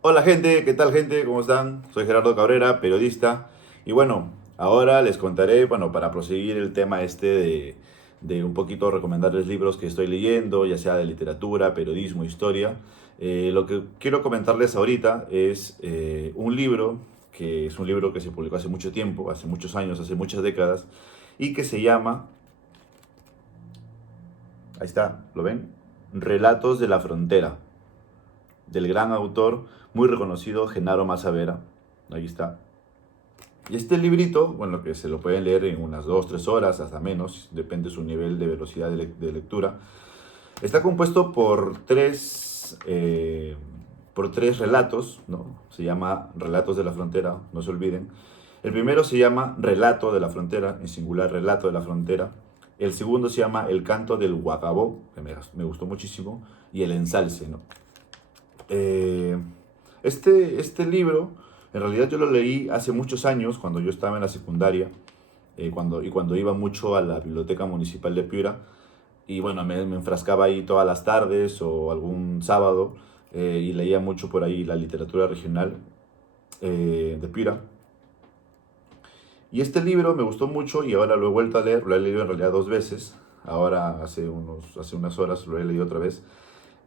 Hola gente, ¿qué tal gente? ¿Cómo están? Soy Gerardo Cabrera, periodista. Y bueno, ahora les contaré, bueno, para proseguir el tema de un poquito recomendarles libros que estoy leyendo, ya sea de literatura, periodismo, historia. Lo que quiero comentarles ahorita es un libro, que es un libro que se publicó hace mucho tiempo, hace muchos años, hace muchas décadas, y que se llama, ahí está, ¿lo ven? Relatos de la Frontera, del gran autor muy reconocido Genaro Mazavera. Ahí está. Y este librito, bueno, que se lo pueden leer en unas 2 3 horas, hasta menos, depende de su nivel de velocidad de lectura, está compuesto por tres relatos, ¿no? Se llama Relatos de la Frontera, no se olviden. El primero se llama Relato de la Frontera, en singular Relato de la Frontera. El segundo se llama El Canto del Guacabó, que me gustó muchísimo, y El Ensalce, ¿no? Eh, este libro, en realidad yo lo leí hace muchos años, cuando yo estaba en la secundaria, cuando iba mucho a la biblioteca municipal de Piura, y bueno, me enfrascaba ahí todas las tardes o algún sábado, y leía mucho por ahí la literatura regional de Piura. Y este libro me gustó mucho y ahora lo he vuelto a leer, lo he leído en realidad 2 veces, ahora hace unas horas lo he leído otra vez.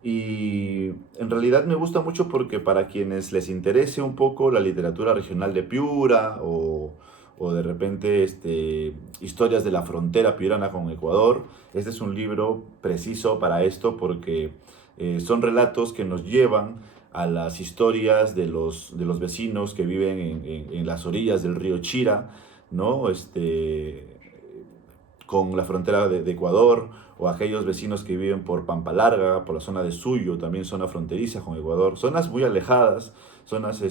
Y en realidad me gusta mucho porque para quienes les interese un poco la literatura regional de Piura o de repente historias de la frontera piurana con Ecuador, este es un libro preciso para esto porque son relatos que nos llevan a las historias de los vecinos que viven en las orillas del río Chira, ¿no? Con la frontera de Ecuador, o aquellos vecinos que viven por Pampa Larga, por la zona de Suyo, también zona fronteriza con Ecuador, zonas muy alejadas, zonas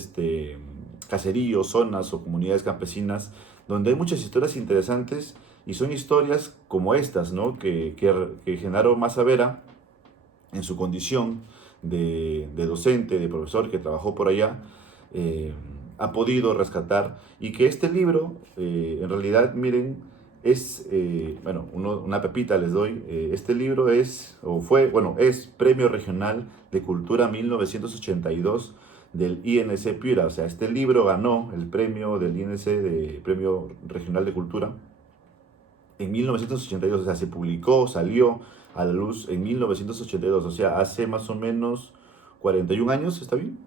caseríos, zonas o comunidades campesinas, donde hay muchas historias interesantes y son historias como estas, ¿no? Que Genaro Mazavera, en su condición de docente, de profesor que trabajó por allá, eh, ha podido rescatar y que este libro, en realidad, miren, es, bueno, una pepita les doy, este libro es, o fue, bueno, es Premio Regional de Cultura 1982 del INC Piura, o sea, este libro ganó el premio del INC de Premio Regional de Cultura en 1982, o sea, se publicó, salió a la luz en 1982, o sea, hace más o menos 41 años, ¿está bien?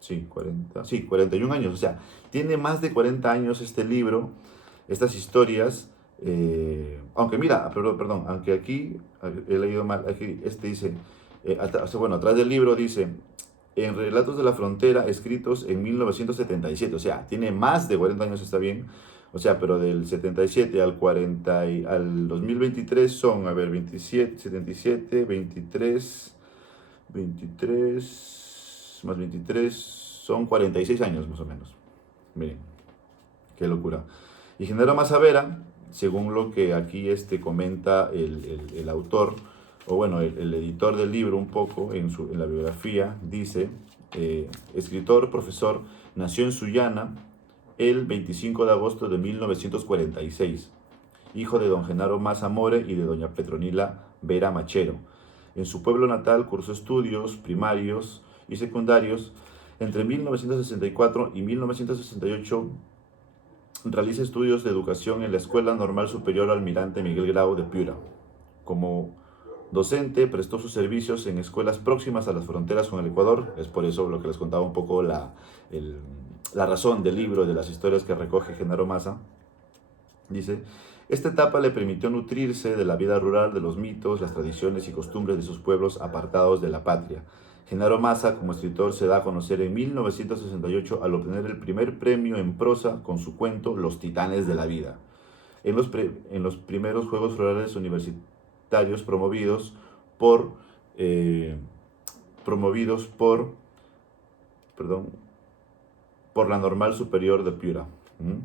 Sí, 40, sí, 41 años, o sea, tiene más de 40 años este libro, estas historias, aunque mira, perdón, aunque aquí he leído mal, aquí dice, bueno, atrás del libro dice, en Relatos de la Frontera, escritos en 1977, o sea, tiene más de 40 años, está bien, o sea, pero del 77 al 40 al 2023 son, a ver, 27, 77, 23 más 23 son 46 años más o menos. Miren, qué locura. Y Genaro Mazavera, según lo que aquí comenta el autor, o bueno, el editor del libro un poco en la biografía, dice, escritor, profesor, nació en Sullana el 25 de agosto de 1946, hijo de don Genaro Mazamore y de doña Petronila Vera Machero. En su pueblo natal cursó estudios primarios y secundarios. Entre 1964 y 1968 realiza estudios de educación en la Escuela Normal Superior Almirante Miguel Grau de Piura. Como docente prestó sus servicios en escuelas próximas a las fronteras con el Ecuador. Es por eso lo que les contaba un poco la razón del libro, de las historias que recoge Genaro Maza. Dice, esta etapa le permitió nutrirse de la vida rural, de los mitos, las tradiciones y costumbres de sus pueblos apartados de la patria. Genaro Maza, como escritor, se da a conocer en 1968 al obtener el primer premio en prosa con su cuento Los Titanes de la Vida. En los primeros Juegos Florales Universitarios por, eh, promovidos perdón, por la Normal Superior de Piura. ¿Mm?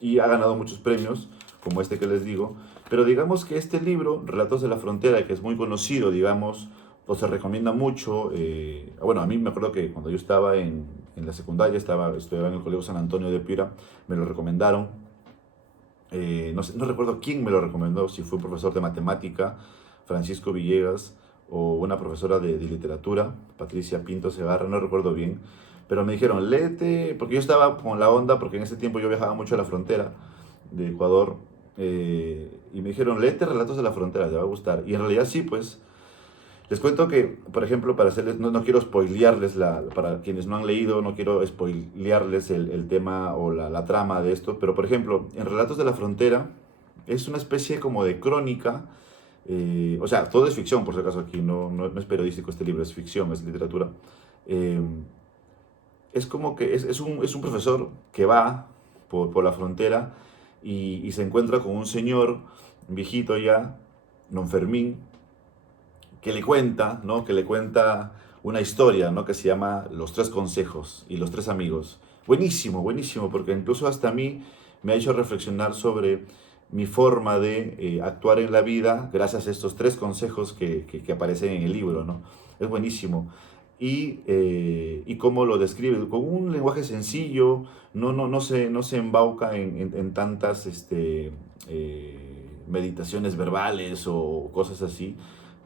Y ha ganado muchos premios, como este que les digo. Pero digamos que este libro, Relatos de la Frontera, que es muy conocido, digamos, o se recomienda mucho. Bueno, a mí me acuerdo que cuando yo estaba en la secundaria, estudiaba en el Colegio San Antonio de Piura, me lo recomendaron. No, no recuerdo quién me lo recomendó, si fue un profesor de matemática, Francisco Villegas, o una profesora de literatura, Patricia Pinto Segarra, no recuerdo bien, pero me dijeron, léete, porque yo estaba con la onda, porque en ese tiempo yo viajaba mucho a la frontera de Ecuador, y me dijeron, léete Relatos de la Frontera, te va a gustar. Y en realidad sí, pues, les cuento que, por ejemplo, para hacerles, no quiero spoilearles, para quienes no han leído, no quiero spoilearles el tema o la trama de esto, pero por ejemplo, en Relatos de la Frontera es una especie como de crónica, o sea, todo es ficción, por si acaso aquí, no es periodístico este libro, es ficción, es literatura. Eh, es como que es un profesor que va por la frontera y se encuentra con un señor viejito ya, don Fermín, que le cuenta, ¿no? Que le cuenta una historia, ¿no? Que se llama Los Tres Consejos y Los Tres Amigos. Buenísimo, buenísimo, porque incluso hasta a mí me ha hecho reflexionar sobre mi forma de actuar en la vida gracias a estos tres consejos que aparecen en el libro, ¿no? Es buenísimo. Y cómo lo describe, con un lenguaje sencillo, no se embauca en tantas meditaciones verbales o cosas así,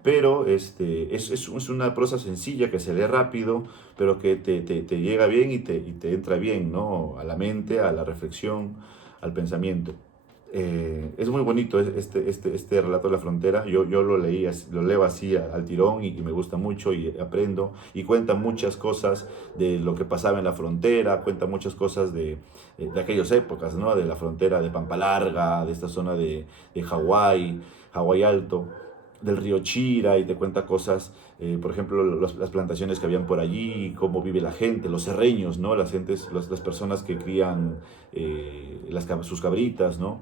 pero es una prosa sencilla que se lee rápido, pero que te llega bien y te entra bien, ¿no? A la mente, a la reflexión, al pensamiento. Es muy bonito este relato de la frontera. Yo lo leí, lo leo así al tirón y me gusta mucho y aprendo. Y cuenta muchas cosas de lo que pasaba en la frontera, cuenta muchas cosas de aquellas épocas, ¿no? De la frontera de Pampa Larga, de esta zona de Hawái, Hawái Alto, del río Chira, y te cuenta cosas, por ejemplo, las plantaciones que habían por allí, cómo vive la gente, los serreños, ¿no? Las personas que crían sus cabritas, ¿no?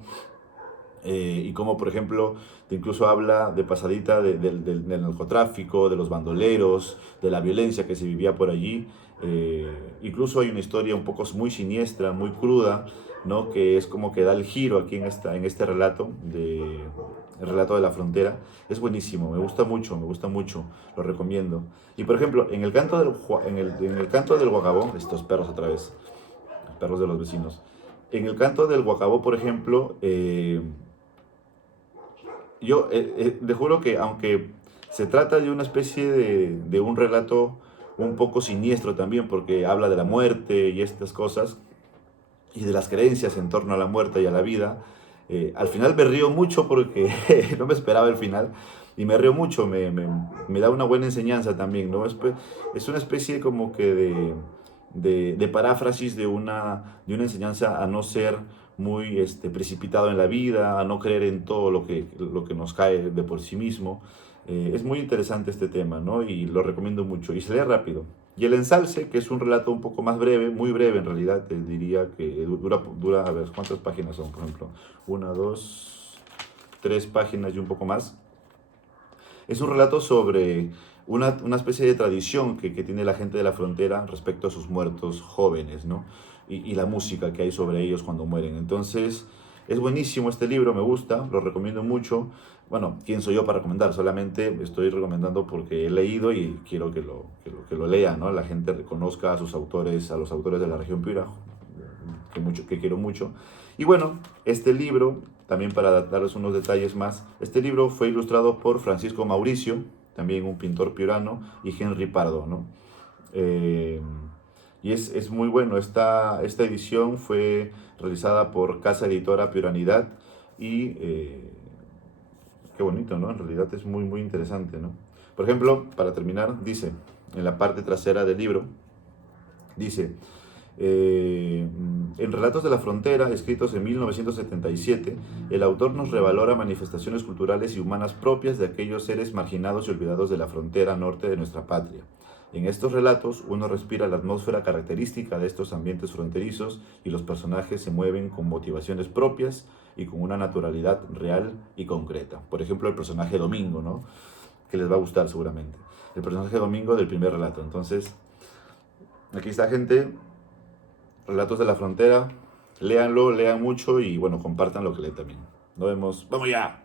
Y cómo, por ejemplo, incluso habla de pasadita del narcotráfico, de los bandoleros, de la violencia que se vivía por allí. Incluso hay una historia un poco muy siniestra, muy cruda, ¿no? Que es como que da el giro aquí en este relato, el relato de la frontera. Es buenísimo, me gusta mucho, lo recomiendo. Y por ejemplo, en el canto del Guacabó, estos perros otra vez, perros de los vecinos, en el canto del Guacabó, por ejemplo, yo te juro que aunque se trata de una especie de un relato un poco siniestro también, porque habla de la muerte y estas cosas, y de las creencias en torno a la muerte y a la vida, al final me río mucho porque no me esperaba el final, y me río mucho, me da una buena enseñanza también, ¿no? Es una especie como que de paráfrasis de una enseñanza a no ser muy precipitado en la vida, a no creer en todo lo que nos cae de por sí mismo. Es muy interesante este tema, ¿no? Y lo recomiendo mucho. Y se lee rápido. Y el ensalce, que es un relato un poco más breve, muy breve en realidad, te diría que dura, a ver, ¿cuántas páginas son, por ejemplo? Una, dos, tres páginas y un poco más. Es un relato sobre una especie de tradición que tiene la gente de la frontera respecto a sus muertos jóvenes, ¿no? Y la música que hay sobre ellos cuando mueren. Entonces, es buenísimo este libro, me gusta, lo recomiendo mucho. Bueno, ¿quién soy yo para recomendar? Solamente estoy recomendando porque he leído y quiero que lo lea, ¿no? La gente reconozca a sus autores, a los autores de la región Piura, que quiero mucho. Y bueno, este libro, también para darles unos detalles más, este libro fue ilustrado por Francisco Mauricio, también un pintor piurano, y Henry Pardo, ¿no? Eh, y es muy bueno. Esta edición fue realizada por Casa Editora Piuranidad y qué bonito, ¿no? En realidad es muy, muy interesante, ¿no? Por ejemplo, para terminar, dice, en la parte trasera del libro, dice, en Relatos de la Frontera, escritos en 1977, el autor nos revalora manifestaciones culturales y humanas propias de aquellos seres marginados y olvidados de la frontera norte de nuestra patria. En estos relatos uno respira la atmósfera característica de estos ambientes fronterizos y los personajes se mueven con motivaciones propias y con una naturalidad real y concreta. Por ejemplo, el personaje Domingo, ¿no? Que les va a gustar seguramente. El personaje Domingo del primer relato. Entonces, aquí está, gente. Relatos de la Frontera. Léanlo, lean mucho y bueno, compartan lo que leen también. Nos vemos. ¡Vamos ya!